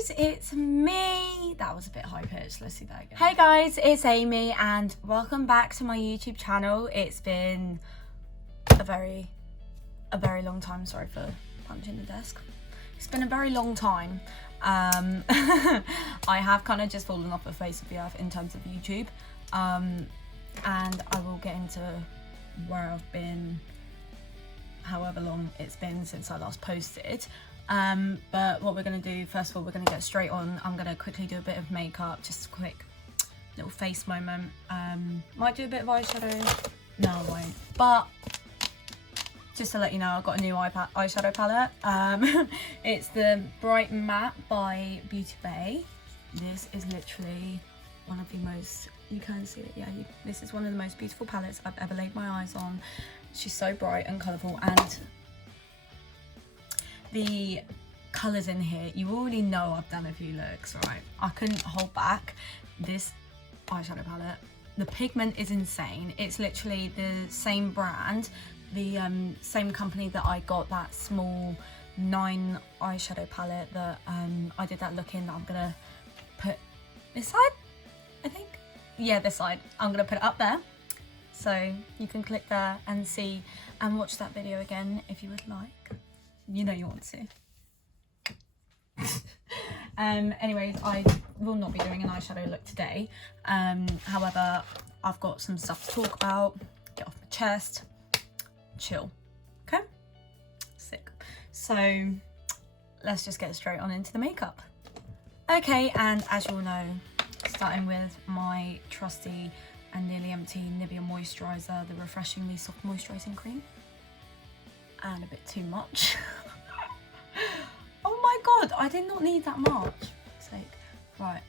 guys, it's me. That was a bit high pitched. Let's do that again. Hey guys, it's Amy and welcome back to my YouTube channel. It's been a very long time. Sorry for punching the desk. It's been a very long time. I have kind of just fallen off the face of the earth in terms of YouTube. And I will get into where I've been, however long it's been since I last posted. But what we're going to do, first of all, we're going to get straight on. I'm going to quickly do a bit of makeup, just a quick little face moment. Might do a bit of eyeshadow. No, I won't. But just to let you know, I've got a new eyeshadow palette. It's the Bright Matte by Beauty Bay. This is literally one of the most, you can see it, yeah, this is one of the most beautiful palettes I've ever laid my eyes on. She's so bright and colourful, and the colours in here, you already know I've done a few looks, right? I couldn't hold back. This eyeshadow palette, the pigment is insane. It's literally the same brand, the same company that I got that small 9 eyeshadow palette that I did that look in, that I'm gonna put this side, I think. Yeah, this side. I'm gonna put it up there, so you can click there and see and watch that video again if you would like. You know you want to. Anyways, I will not be doing an eyeshadow look today. However, I've got some stuff to talk about, get off my chest, chill. Okay? Sick. So let's just get straight on into the makeup. Okay, and as you all know, starting with my trusty and nearly empty Nivea moisturiser, the refreshingly soft moisturising cream. And a bit too much. Oh my god, I did not need that much. Sake. Right,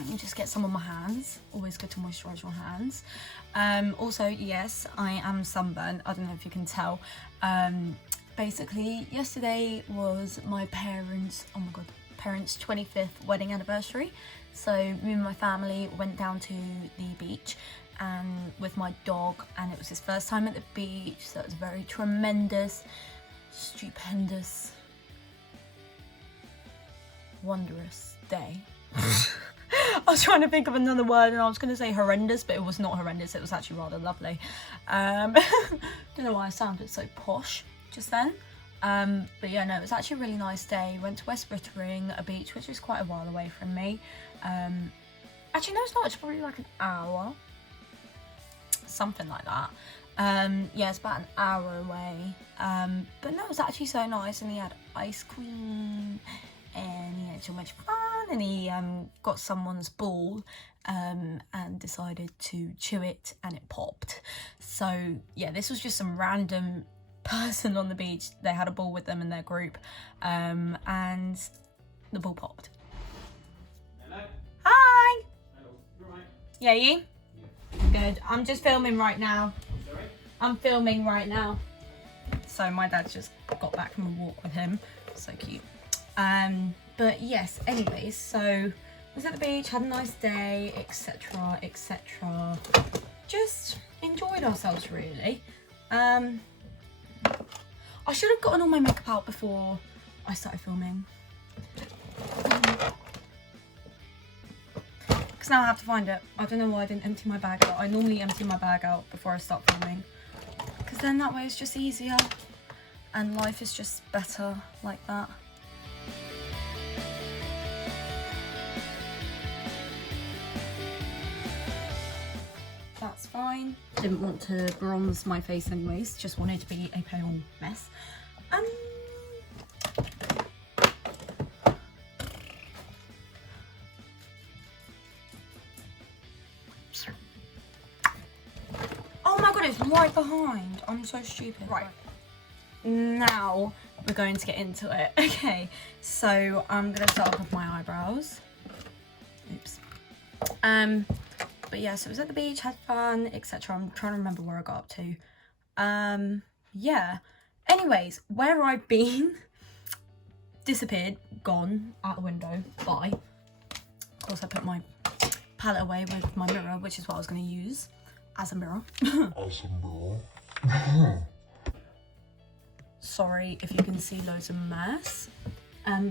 let me just get some on my hands. Always good to moisturise your hands. Also, yes, I am sunburnt. I don't know if you can tell. Basically, yesterday was my parents' 25th wedding anniversary. So me and my family went down to the beach and with my dog, and it was his first time at the beach, so it was a very tremendous, stupendous, wondrous day. I was trying to think of another word and I was going to say horrendous, but it was not horrendous, it was actually rather lovely. Don't know why I sounded so posh just then. But yeah, no, it was actually a really nice day. Went to West Rittering, a beach which is quite a while away from me. Actually no, it's not, it's probably like an hour, something like that. Yeah, it's about an hour away. But no, it was actually so nice, and he had ice cream and he had so much fun, and he got someone's ball and decided to chew it and it popped. So yeah, this was just some random person on the beach. They had a ball with them in their group, and the ball popped. Hello. Hi. Hello. You alright? Yeah, you? Yeah. Good. I'm just filming right now. Sorry? I'm filming right now. So my dad just got back from a walk with him. So cute. But yes, anyways, so was at the beach, had a nice day, etc, etc. Just enjoyed ourselves really. I should have gotten all my makeup out before I started filming. Because now I have to find it. I don't know why I didn't empty my bag out. I normally empty my bag out before I start filming. Because then that way it's just easier. And life is just better like that. That's fine. Didn't want to bronze my face anyways, just wanted to be a pale mess. Oh my god, it's right behind. I'm so stupid. Right. Now we're going to get into it. Okay, so I'm gonna start off with my eyebrows. Oops. But yeah, so I was at the beach, had fun, etc. I'm trying to remember where I got up to. Yeah. Anyways, where I've been, disappeared, gone, out the window, bye. Of course, I put my palette away with my mirror, which is what I was going to use as a mirror. Sorry if you can see loads of mess.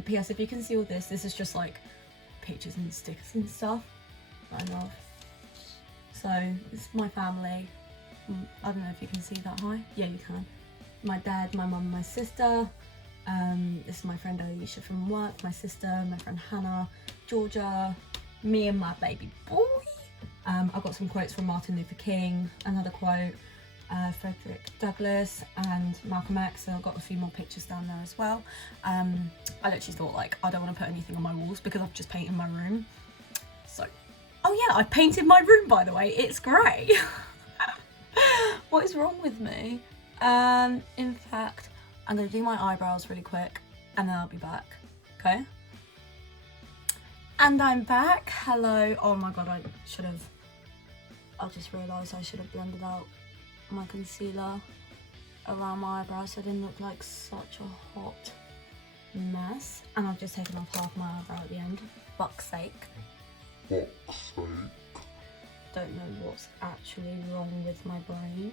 P.S. if you can see all this is just like pictures and stickers and stuff that I love. So this is my family. I don't know if you can see that. Hi. Yeah, you can. My dad, my mum, my sister. This is my friend Alicia from work, my sister, my friend Hannah, Georgia, me and my baby boy. I got some quotes from Martin Luther King, another quote, Frederick Douglass and Malcolm X, so I've got a few more pictures down there as well. I literally thought, like, I don't want to put anything on my walls because I've just painted my room. So, oh yeah, I painted my room, by the way. It's grey. What is wrong with me? In fact, I'm going to do my eyebrows really quick and then I'll be back, okay? And I'm back. Hello. Oh my god, I just realised I should have blended out my concealer around my eyebrows so I didn't look like such a hot mess. And I've just taken off half my eyebrow at the end. Fuck's sake. Don't know what's actually wrong with my brain.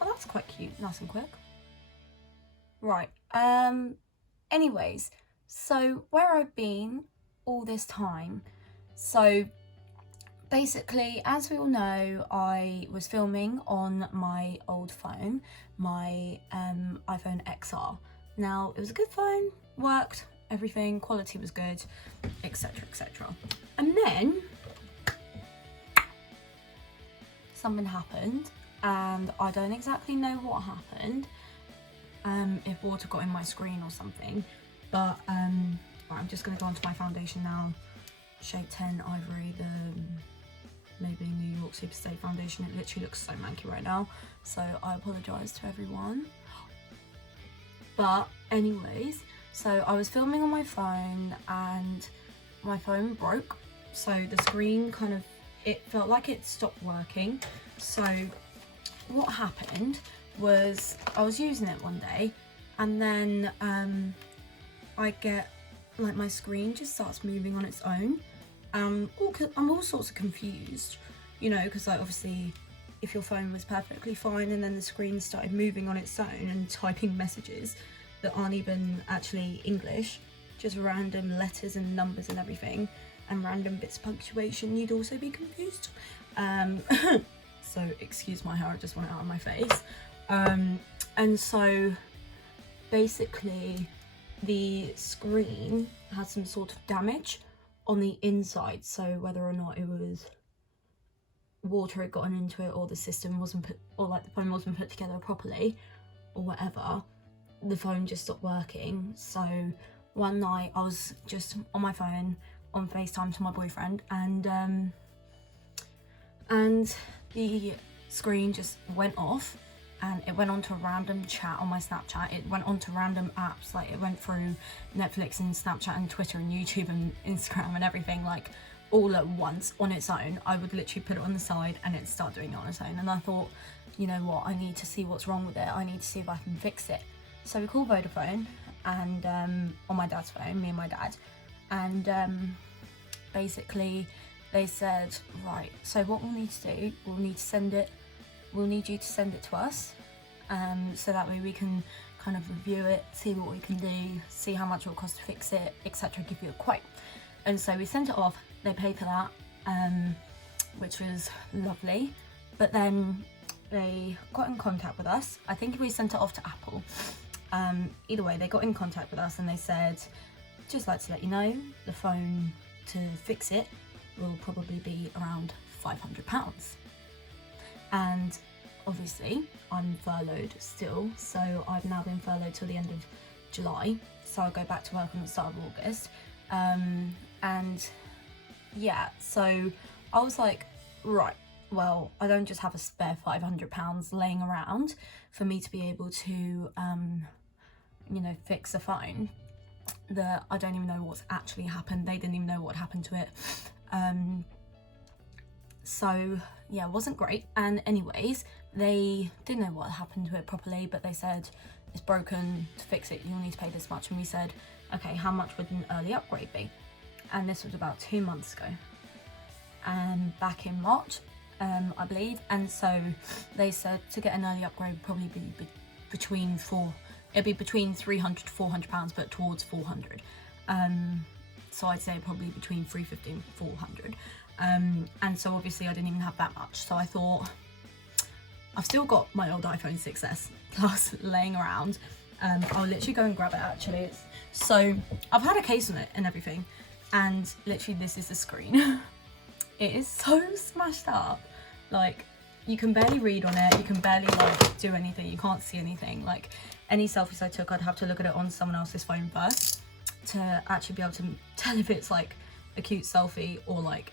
Oh, that's quite cute, nice and quick. Right, anyways, so where I've been all this time, so basically, as we all know, I was filming on my old phone, my iPhone XR. Now, it was a good phone, worked, everything, quality was good, etc, etc. And then something happened, and I don't exactly know what happened, if water got in my screen or something, but right, I'm just going to go onto my foundation now. Shade 10 Ivory, the Maybelline New York Superstay foundation. It literally looks so manky right now, so I apologise to everyone. But anyways, so I was filming on my phone and my phone broke, so the screen kind of, it felt like it stopped working. So what happened was I was using it one day and then I get, like, my screen just starts moving on its own. I'm all sorts of confused, you know, because, like, obviously if your phone was perfectly fine and then the screen started moving on its own and typing messages that aren't even actually English, just random letters and numbers and everything, and random bits of punctuation, you'd also be confused. So excuse my hair, I just want it out of my face. And so basically the screen had some sort of damage on the inside, so whether or not it was water had gotten into it, or the system wasn't put, or like the phone wasn't put together properly, or whatever, the phone just stopped working. So one night I was just on my phone on FaceTime to my boyfriend, and the screen just went off and it went onto a random chat on my Snapchat. It went onto random apps, like it went through Netflix and Snapchat and Twitter and YouTube and Instagram and everything, like all at once on its own. I would literally put it on the side and it'd start doing it on its own. And I thought, you know what, I need to see what's wrong with it. I need to see if I can fix it. So we called Vodafone, and on my dad's phone, me and my dad, and basically they said, right, so what we'll need to do, we'll need you to send it to us, so that way we can kind of review it, see what we can do, see how much it will cost to fix it, etc, give you a quote. And so we sent it off, they paid for that, which was lovely. But then they got in contact with us. I think we sent it off to Apple. Either way, they got in contact with us and they said, just like to let you know, the phone to fix it will probably be around £500. And obviously I'm furloughed still, so I've now been furloughed till the end of July, so I'll go back to work on the start of August. And yeah, so I was like, right, well, I don't just have a spare £500 laying around for me to be able to you know, fix a phone that I don't even know what's actually happened. They didn't even know what happened to it. So yeah, it wasn't great. And anyways, they didn't know what happened to it properly, but they said, it's broken, to fix it you'll need to pay this much. And we said, okay, how much would an early upgrade be? And this was about 2 months ago, back in March, I believe. And so they said to get an early upgrade would probably be between it'd be between 300 to 400 pounds, but towards 400. So I'd say probably between 350 and 400. And so obviously I didn't even have that much. So I thought, I've still got my old iPhone 6S Plus laying around. I'll literally go and grab it actually. So I've had a case on it and everything, and literally this is the screen. It is so smashed up. Like, you can barely read on it, you can barely like do anything, you can't see anything. Like, any selfies I took, I'd have to look at it on someone else's phone first to actually be able to tell if it's like a cute selfie or like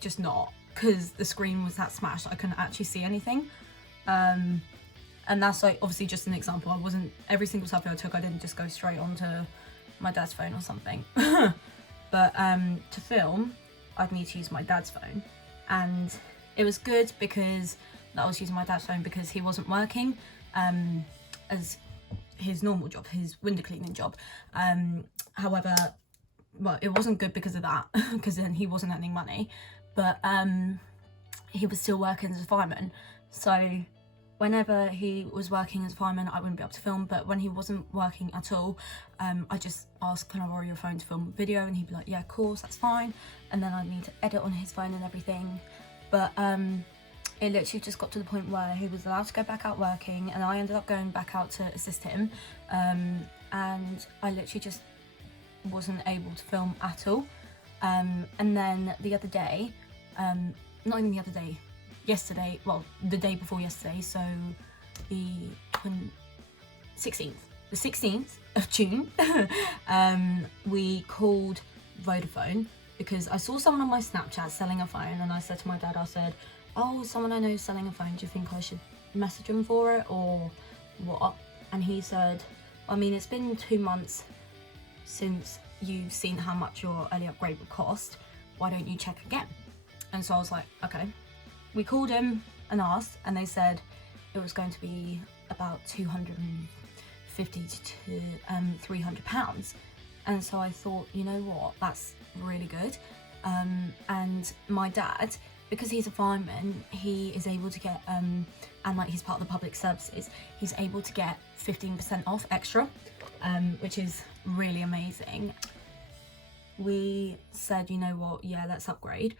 just not, because the screen was that smashed I couldn't actually see anything. And that's like obviously just an example. I wasn't, every single selfie I took, I didn't just go straight onto my dad's phone or something. But to film, I'd need to use my dad's phone, and it was good because I was using my dad's phone because he wasn't working as his normal job, his window cleaning job. However, well, it wasn't good because of that, because then he wasn't earning money, but he was still working as a fireman. So whenever he was working as a fireman, I wouldn't be able to film, but when he wasn't working at all, I just asked, can I borrow your phone to film a video? And he'd be like, yeah, of course, that's fine. And then I'd need to edit on his phone and everything. But it literally just got to the point where he was allowed to go back out working, and I ended up going back out to assist him. And I literally just wasn't able to film at all. And then the other day, not even the other day, yesterday, well, the day before yesterday, so the 16th of June, we called Vodafone because I saw someone on my Snapchat selling a phone, and I said to my dad, I said, oh, someone I know is selling a phone, do you think I should message him for it or what? And he said, I mean, it's been 2 months since you've seen how much your early upgrade would cost, why don't you check again? And so I was like, okay. We called him and asked, and they said it was going to be about 250 to 300 pounds. And so I thought, you know what, that's really good. And my dad, because he's a fireman, he is able to get, and like he's part of the public services, he's able to get 15% off extra, which is really amazing. We said, you know what, yeah, let's upgrade.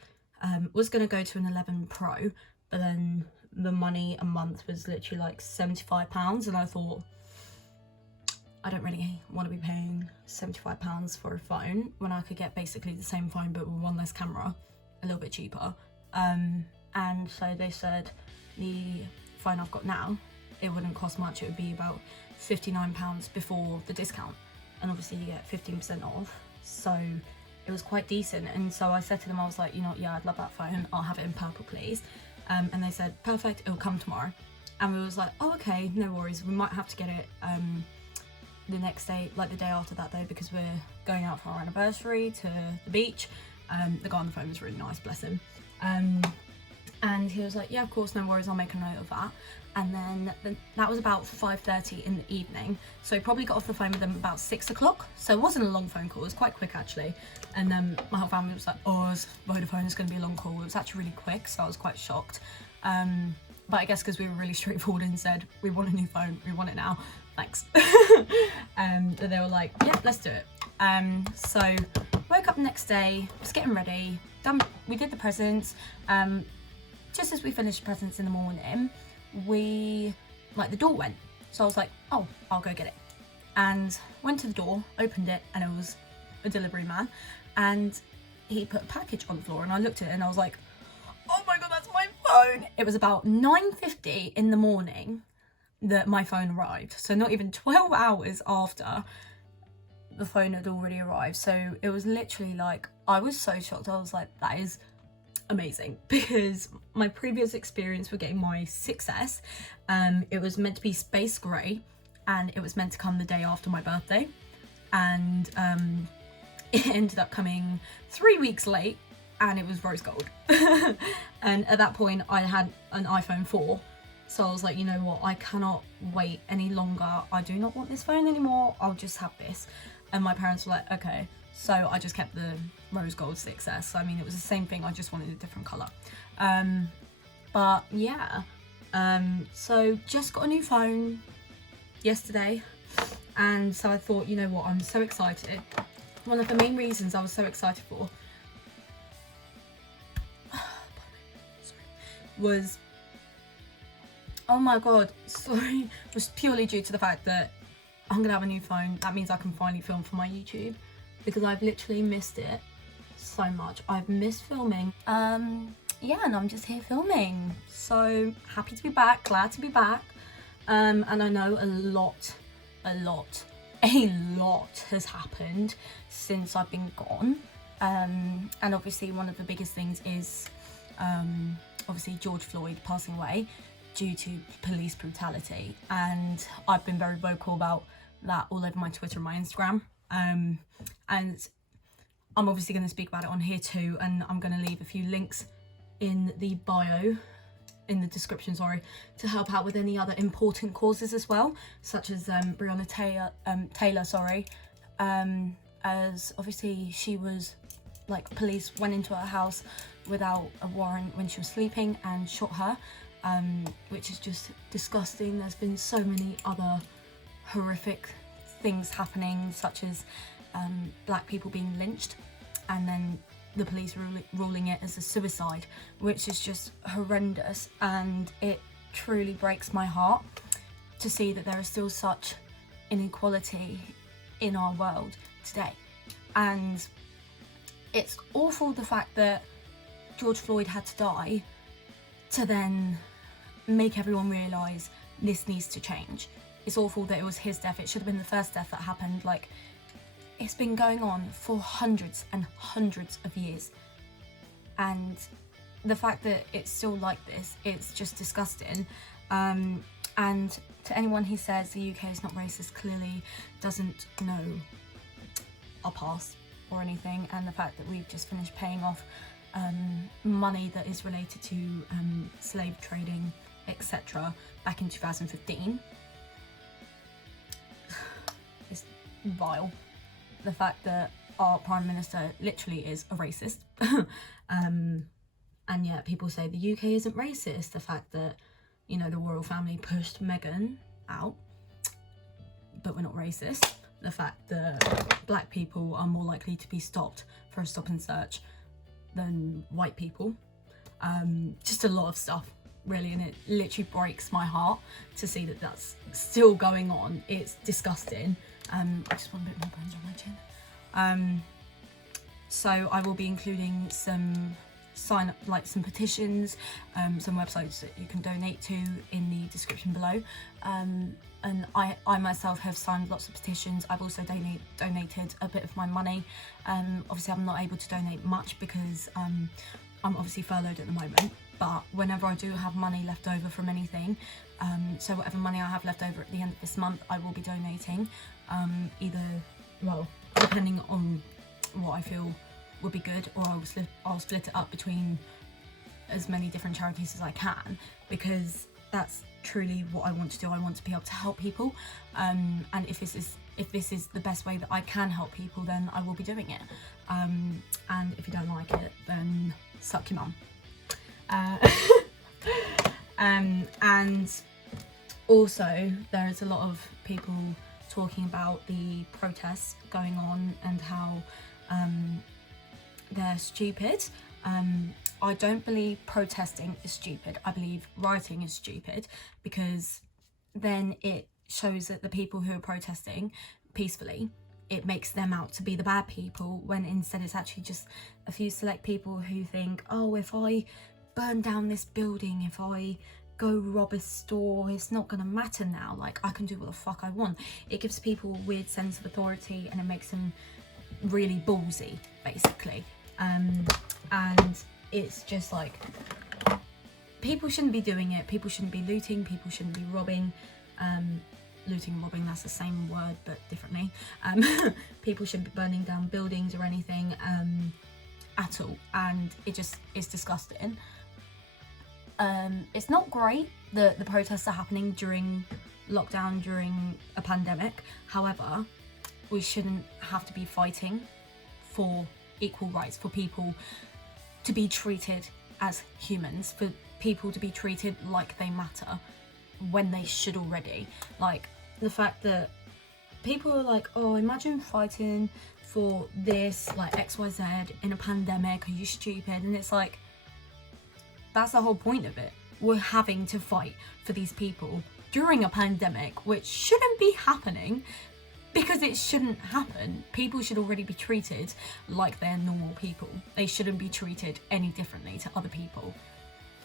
Was going to go to an 11 Pro, but then the money a month was literally like £75, and I thought, I don't really want to be paying £75 for a phone when I could get basically the same phone but with one less camera, a little bit cheaper. And so they said the phone I've got now, it wouldn't cost much, it would be about £59 before the discount, and obviously you get 15% off, so it was quite decent. And so I said to them, I was like, you know, yeah, I'd love that phone, I'll have it in purple please. And they said, perfect, it'll come tomorrow. And we was like, oh, okay, no worries, we might have to get it the next day, like the day after that though, because we're going out for our anniversary to the beach. The guy on the phone was really nice, bless him. And he was like, yeah, of course, no worries, I'll make a note of that. And then that was about 5:30 in the evening, so I probably got off the phone with them about 6 o'clock, so it wasn't a long phone call, it was quite quick actually. And then my whole family was like, oh, Vodafone is going to be a long call. It was actually really quick, so I was quite shocked. But I guess because we were really straightforward and said, we want a new phone, we want it now, thanks. And they were like, yeah, let's do it. So woke up the next day, was getting ready, we did the presents. Just as we finished the presents in the morning, the door went. So I was like, oh, I'll go get it. And went to the door, opened it, and it was a delivery man. And he put a package on the floor, and I looked at it and I was like, oh my God, that's my phone. It was about 9:50 in the morning that my phone arrived. So not even 12 hours after the phone had already arrived. So it was literally like, I was so shocked. I was like, that is amazing, because my previous experience with getting my 6S, it was meant to be space grey, and it was meant to come the day after my birthday, and it ended up coming 3 weeks late, and it was rose gold. And at that point I had an iPhone 4, so I was like, you know what, I cannot wait any longer, I do not want this phone anymore, I'll just have this. And my parents were like, okay. So I just kept the rose gold 6S. I mean, it was the same thing, I just wanted a different colour. But yeah, so just got a new phone yesterday. And so I thought, you know what, I'm so excited. One of the main reasons I was so excited for was, oh my god, sorry, was purely due to the fact that I'm gonna have a new phone. That means I can finally film for my YouTube, because I've literally missed it so much. I've missed filming. Yeah, and I'm just here filming. So happy to be back, glad to be back. And I know a lot has happened since I've been gone. And obviously one of the biggest things is obviously George Floyd passing away due to police brutality, and I've been very vocal about that all over my Twitter and my Instagram, and I'm obviously going to speak about it on here too, and I'm going to leave a few links in the bio, in the description, sorry, to help out with any other important causes as well, such as Breonna Taylor, as obviously she was, like, police went into her house without a warrant when she was sleeping and shot her, which is just disgusting. There's been so many other horrific things happening, such as black people being lynched and then the police ruling it as a suicide, which is just horrendous, and it truly breaks my heart to see that there is still such inequality in our world today. And it's awful the fact that George Floyd had to die to then make everyone realise this needs to change. It's awful that it was his death. It should have been the first death that happened. Like, it's been going on for hundreds and hundreds of years, and the fact that it's still like this, it's just disgusting. And to anyone who says the UK is not racist, clearly doesn't know our past or anything, and the fact that we've just finished paying off money that is related to slave trading, etc. back in 2015. It's vile. The fact that our Prime Minister literally is a racist. And yet people say the UK isn't racist. The fact that, you know, the royal family pushed Meghan out, but we're not racist. The fact that black people are more likely to be stopped for a stop and search than white people. Just a lot of stuff, really, and it literally breaks my heart to see that that's still going on. It's disgusting. I just want a bit more bones on my chin. So I will be including some some petitions, some websites that you can donate to in the description below. And I myself have signed lots of petitions. I've also donated a bit of my money. Obviously I'm not able to donate much because I'm obviously furloughed at the moment, but whenever I do have money left over from anything, so whatever money I have left over at the end of this month, I will be donating, either, well, depending on what I feel would be good, or I'll split it up between as many different charities as I can, because that's truly what I want to do. I want to be able to help people, and if this is the best way that I can help people, then I will be doing it. And if you don't like it, then suck your mum. And also there is a lot of people talking about the protests going on and how they're stupid. I don't believe protesting is stupid. I believe rioting is stupid, because then it shows that the people who are protesting peacefully, it makes them out to be the bad people, when instead it's actually just a few select people who think, oh, if I burn down this building, if I go rob a store, it's not gonna matter now, like I can do what the fuck I want. It gives people a weird sense of authority, and it makes them really ballsy, basically. And it's just like, people shouldn't be doing it. People shouldn't be looting, people shouldn't be robbing. Looting and robbing, that's the same word but differently. People shouldn't be burning down buildings or anything at all, and it just is disgusting. It's not great that the protests are happening during lockdown, during a pandemic. However, we shouldn't have to be fighting for equal rights, for people to be treated as humans, for people to be treated like they matter when they should already. Like, the fact that people are like, oh, imagine fighting for this, like XYZ in a pandemic, are you stupid? And it's like, that's the whole point of it. We're having to fight for these people during a pandemic, which shouldn't be happening, because it shouldn't happen. People should already be treated like they're normal people. They shouldn't be treated any differently to other people.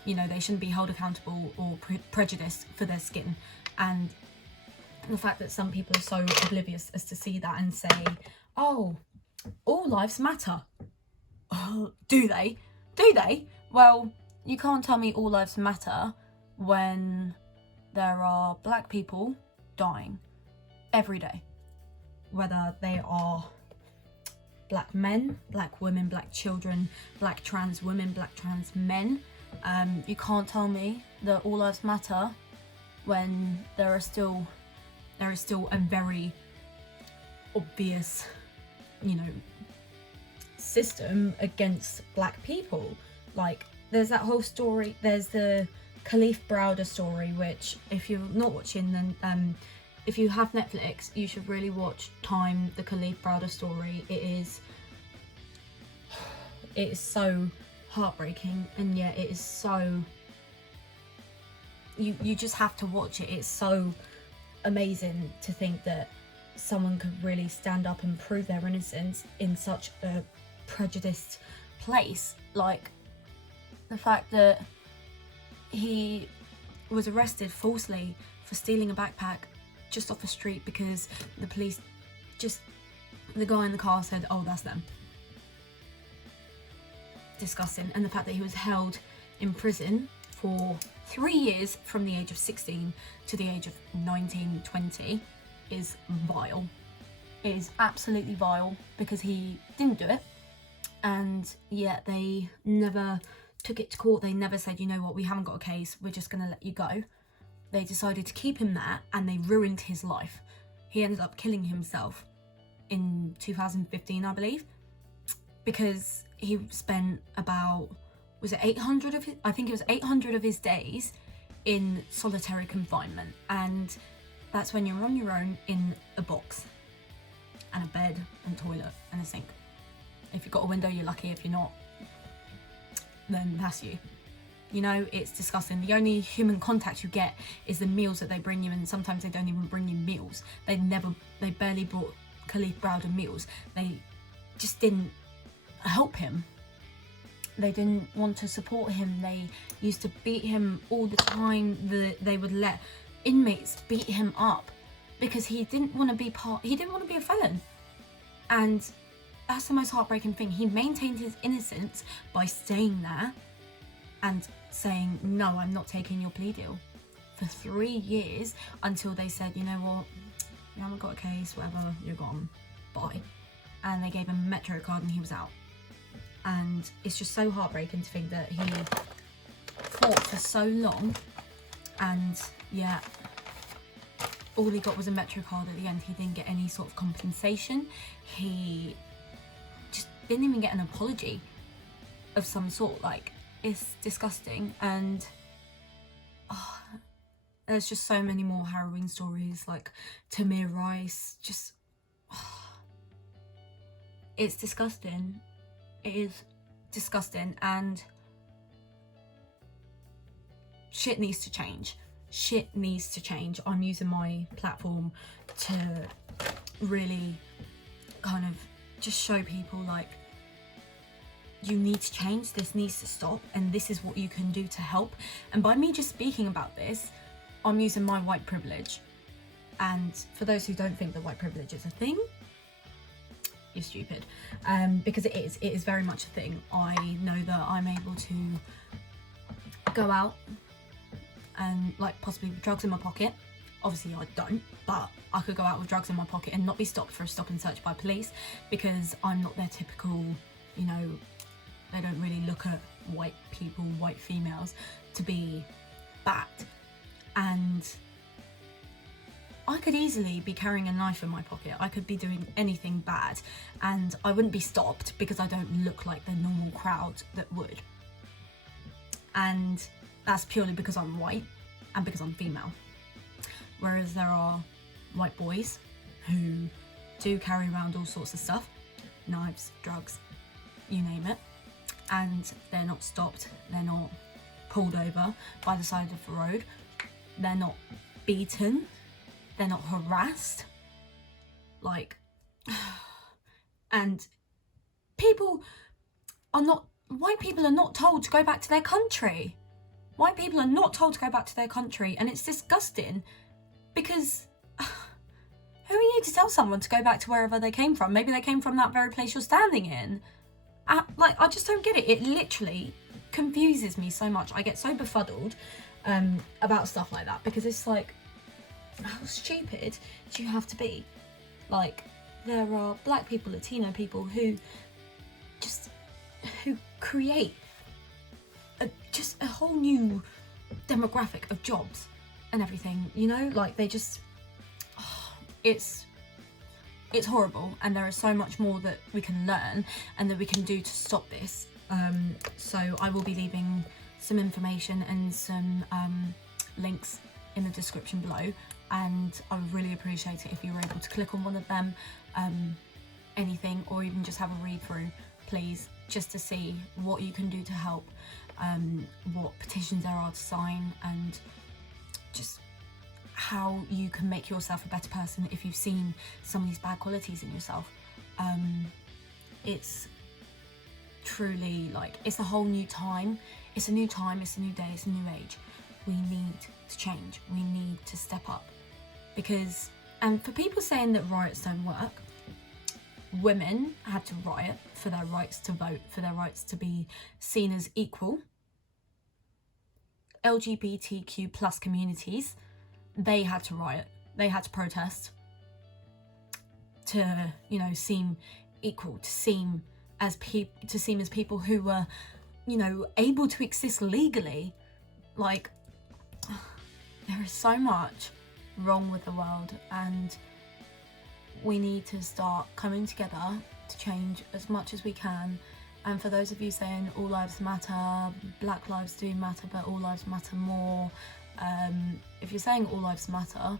You know, they shouldn't be held accountable or prejudiced for their skin. And the fact that some people are so oblivious as to see that and say, oh, all lives matter. Oh, do they? Do they? Well, you can't tell me all lives matter when there are black people dying every day. Whether they are black men, black women, black children, black trans women, black trans men. You can't tell me that all lives matter when there is still a very obvious, you know, system against black people. Like, there's that whole story, there's the Khalif Browder story, which if you're not watching, then if you have Netflix, you should really watch Time, the Khalif Browder story. It is so heartbreaking, and yet it is so, you just have to watch it. It's so amazing to think that someone could really stand up and prove their innocence in such a prejudiced place. Like, the fact that he was arrested falsely for stealing a backpack just off the street because the police, the guy in the car said, oh, that's them. Disgusting. And the fact that he was held in prison for 3 years from the age of 16 to the age of 19, 20 is vile. It is absolutely vile, because he didn't do it, and yet they never took it to court. They never said, you know what, we haven't got a case, we're just gonna let you go. They decided to keep him there, and they ruined his life. He ended up killing himself in 2015, I believe, because he spent about, was it 800 of his, I think it was 800 of his days in solitary confinement. And that's when you're on your own in a box, and a bed and toilet and a sink. If you've got a window, you're lucky. If you're not, then that's you. You know, it's disgusting. The only human contact you get is the meals that they bring you, and sometimes they don't even bring you meals. They barely brought Khalif Browder meals. They just didn't help him. They didn't want to support him. They used to beat him all the time. They would let inmates beat him up because he didn't want to be a felon. And that's the most heartbreaking thing. He maintained his innocence by staying there and saying, no, I'm not taking your plea deal, for 3 years, until they said, you know what, you haven't got a case, whatever, you're gone, bye. And they gave him a Metro card and he was out. And it's just so heartbreaking to think that he fought for so long, and yeah, all he got was a Metro card at the end. He didn't get any sort of compensation. He just didn't even get an apology of some sort. Like, it's disgusting. And there's just so many more harrowing stories, like Tamir Rice. Just it's disgusting. It is disgusting, and shit needs to change. Shit needs to change. I'm using my platform to really kind of just show people, like, you need to change, this needs to stop, and this is what you can do to help. And by me just speaking about this, I'm using my white privilege. And for those who don't think that white privilege is a thing, you're stupid, because it is very much a thing. I know that I'm able to go out and, like, possibly with drugs in my pocket. Obviously I don't, but I could go out with drugs in my pocket and not be stopped for a stop and search by police, because I'm not their typical, you know, they don't really look at white people, white females, to be bad. And I could easily be carrying a knife in my pocket. I could be doing anything bad, and I wouldn't be stopped because I don't look like the normal crowd that would. And that's purely because I'm white and because I'm female. Whereas there are white boys who do carry around all sorts of stuff, knives, drugs, you name it, and they're not stopped, they're not pulled over by the side of the road, they're not beaten, they're not harassed, like, and white people are not told to go back to their country. White people are not told to go back to their country, and it's disgusting because who are you to tell someone to go back to wherever they came from? Maybe they came from that very place you're standing in. I just don't get it. It literally confuses me so much. I get so befuddled about stuff like that, because it's like, how stupid do you have to be? Like, there are black people, Latino people who create just a whole new demographic of jobs and everything, you know, like they just, it's horrible, and there is so much more that we can learn and that we can do to stop this. So I will be leaving some information and some links in the description below, and I would really appreciate it if you were able to click on one of them, anything, or even just have a read through, please, just to see what you can do to help, what petitions there are to sign, and just how you can make yourself a better person if you've seen some of these bad qualities in yourself. It's truly like, it's a whole new time. It's a new time, it's a new day, it's a new age. We need to change. We need to step up. Because, and for people saying that riots don't work, women had to riot for their rights to vote, for their rights to be seen as equal. LGBTQ plus communities, they had to riot, they had to protest to, you know, seem equal, to seem as people who were, you know, able to exist legally. Like, there is so much wrong with the world, and we need to start coming together to change as much as we can. And for those of you saying all lives matter, black lives do matter, but all lives matter more, if you're saying all lives matter,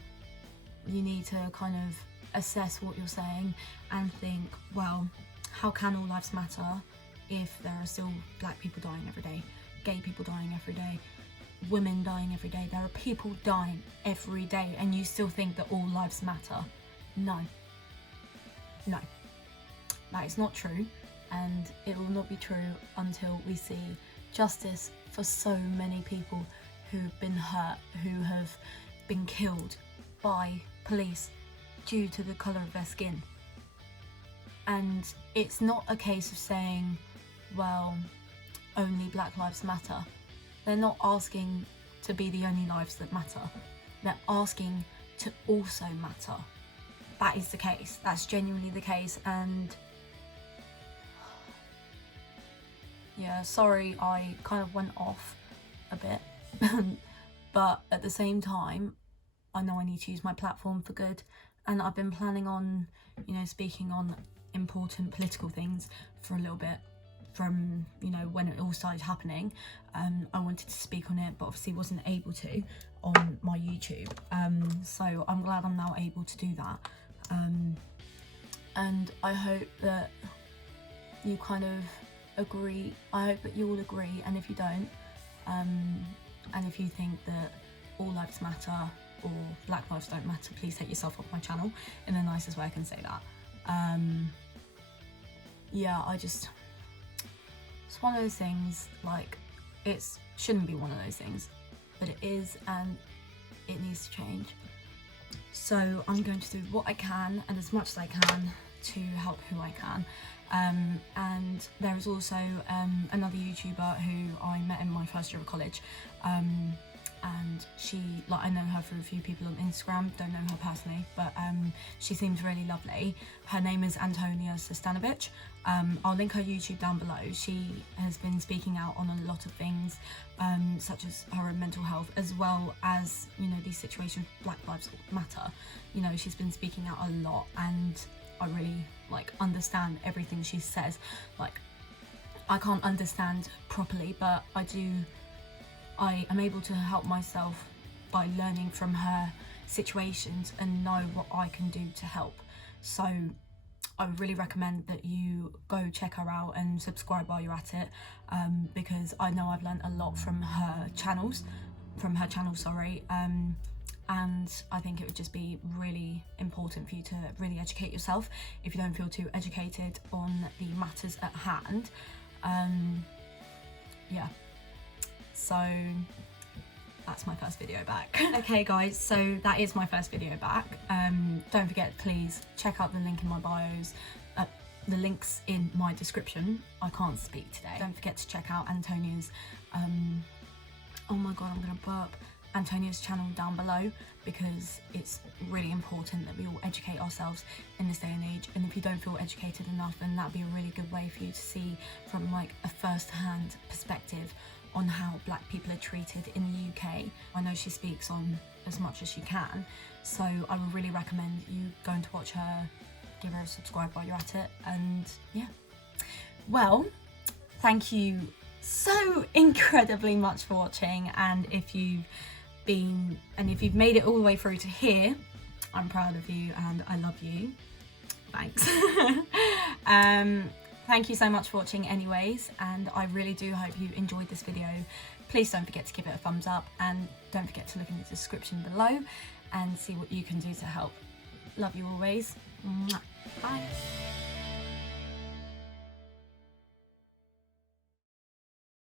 you need to kind of assess what you're saying and think, well, how can all lives matter if there are still black people dying every day, gay people dying every day, women dying every day? There are people dying every day, and you still think that all lives matter? No, that is not true, and it will not be true until we see justice for so many people who've been hurt, who have been killed by police due to the colour of their skin. And it's not a case of saying, well, only black lives matter. They're not asking to be the only lives that matter. They're asking to also matter. That is the case. That's genuinely the case. And yeah, sorry, I kind of went off a bit. But at the same time, I know I need to use my platform for good. And I've been planning on, you know, speaking on important political things for a little bit from, you know, when it all started happening. I wanted to speak on it, but obviously wasn't able to on my YouTube. So I'm glad I'm now able to do that. And I hope that you kind of agree. I hope that you all agree, and if you don't, and if you think that all lives matter or black lives don't matter, please take yourself off my channel in the nicest way I can say that. Yeah, it's one of those things, like, it shouldn't be one of those things, but it is, and it needs to change. So I'm going to do what I can and as much as I can to help who I can. And there is also another YouTuber who I met in my first year of college, and she, like, I know her through a few people on Instagram, don't know her personally, but she seems really lovely. Her name is Antonia. I'll link her YouTube down below. She has been speaking out on a lot of things, such as her own mental health, as well as, you know, these situations, Black Lives Matter. You know, she's been speaking out a lot, and I really, like, understand everything she says. Like, I can't understand properly, but I am able to help myself by learning from her situations and know what I can do to help. So I would really recommend that you go check her out and subscribe while you're at it, because I know I've learned a lot from her channel, and I think it would just be really important for you to really educate yourself if you don't feel too educated on the matters at hand. Yeah, so that's my first video back. Okay guys, so that is my first video back. Don't forget, please check out the link in my bios, the links in my description. I can't speak today. Don't forget to check out Antonia's, oh my god, I'm gonna burp. Antonia's channel down below, because it's really important that we all educate ourselves in this day and age. And if you don't feel educated enough, then that'd be a really good way for you to see from like a first-hand perspective on how black people are treated in the UK. I know she speaks on as much as she can, so I would really recommend you going to watch her, give her a subscribe while you're at it. And yeah, well, thank you so incredibly much for watching, and if you've made it all the way through to here, I'm proud of you and I love you. Thanks. Thank you so much for watching anyways, and I really do hope you enjoyed this video. Please don't forget to give it a thumbs up, and don't forget to look in the description below and see what you can do to help. Love you always. Mwah. Bye.